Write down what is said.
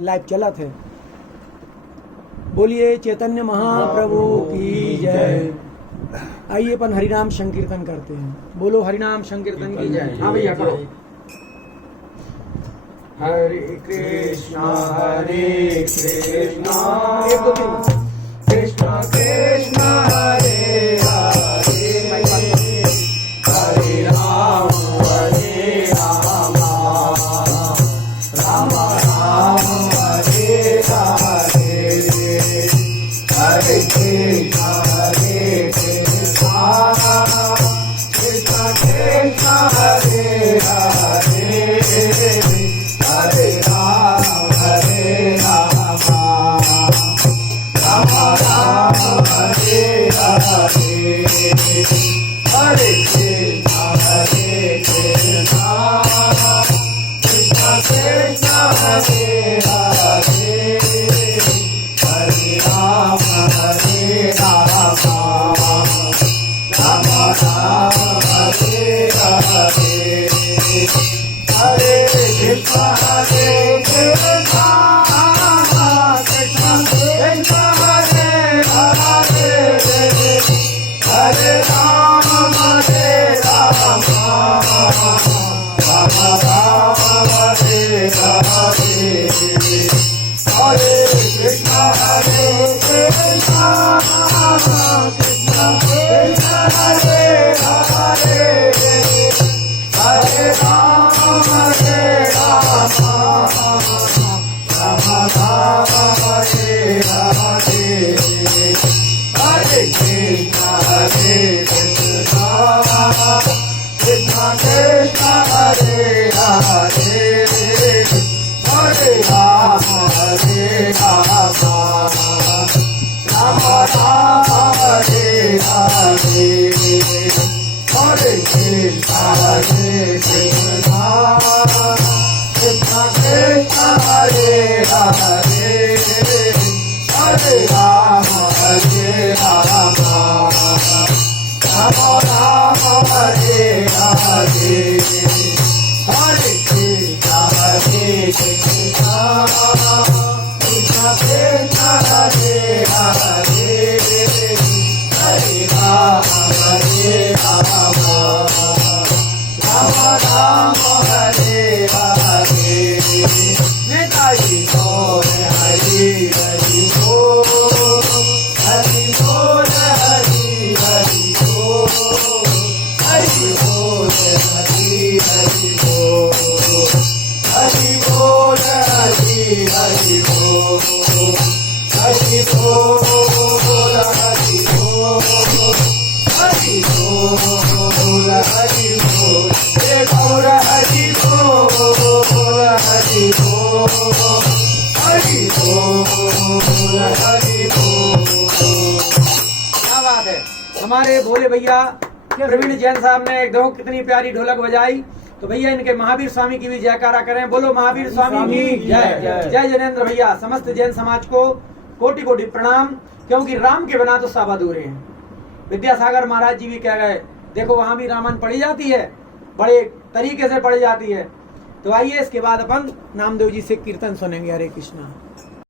Live चला थे। बोलिए चैतन्य महाप्रभु की जय। आइए अपन हरिनाम संकीर्तन करते हैं। बोलो हरिनाम संकीर्तन की जय। हाँ भैया करो। हरे कृष्णा एक दो तीन। कृष्णा कृष्णा हरे हरे हरे राम राम राम हरे हरे हरे कृष्णा कृष्णा कृष्णा हरे हरे हरे राम राम राम हरे हरे हरे कृष्णा कृष्णा कृष्णा हरे हरे हरे राम राम राम हरे हरे हरे कृष्णा कृष्णा कृष्णा कृष्णा हरे हरे हरे राम राम राम हरे हरे हरे कृष्णा कृष्णा कृष्णा कृष्णा हरे हरे हरे राम राम राम हरे हरे हरे कृष्णा कृष्णा कृष्णा कृष्णा हरे हरे हरे राम राम राम हरे हरे हरे कृष्णा कृष्णा कृष्णा कृष्णा हरे हरे हरे राम राम हरे हरे हरे कृष्णा कृष्णा कृष्णा कृष्णा हरे हरे हरे राम राम राम हरे हरे नेताजी बोल हरि हरि बोल हरि बोल हरि हरि बोल हरि बोल हरि हरि बोल हरि बोल हरि हरि बोल हरि बोल हरि बोल हरि बोल हरि बोल हे गौर हरि बोल हरि बोल हरि बोल हरि बोल। क्या बात है। हमारे भोले भैया प्रवीण जैन साहब ने देखो कितनी प्यारी ढोलक बजाई। तो भैया इनके महावीर स्वामी की भी जयकारा करें। बोलो महावीर स्वामी की जय। जय जैनेन्द्र भैया। समस्त जैन समाज को कोटि कोटि प्रणाम, क्योंकि राम के बिना तो सब अधूरे हैं। विद्यासागर महाराज जी भी कह गए, देखो वहां भी रामायण पढ़ी जाती है, बड़े तरीके से पढ़ी जाती है। तो आइए इसके बाद अपन नामदेव जी से कीर्तन सुनेंगे। हरे कृष्णा।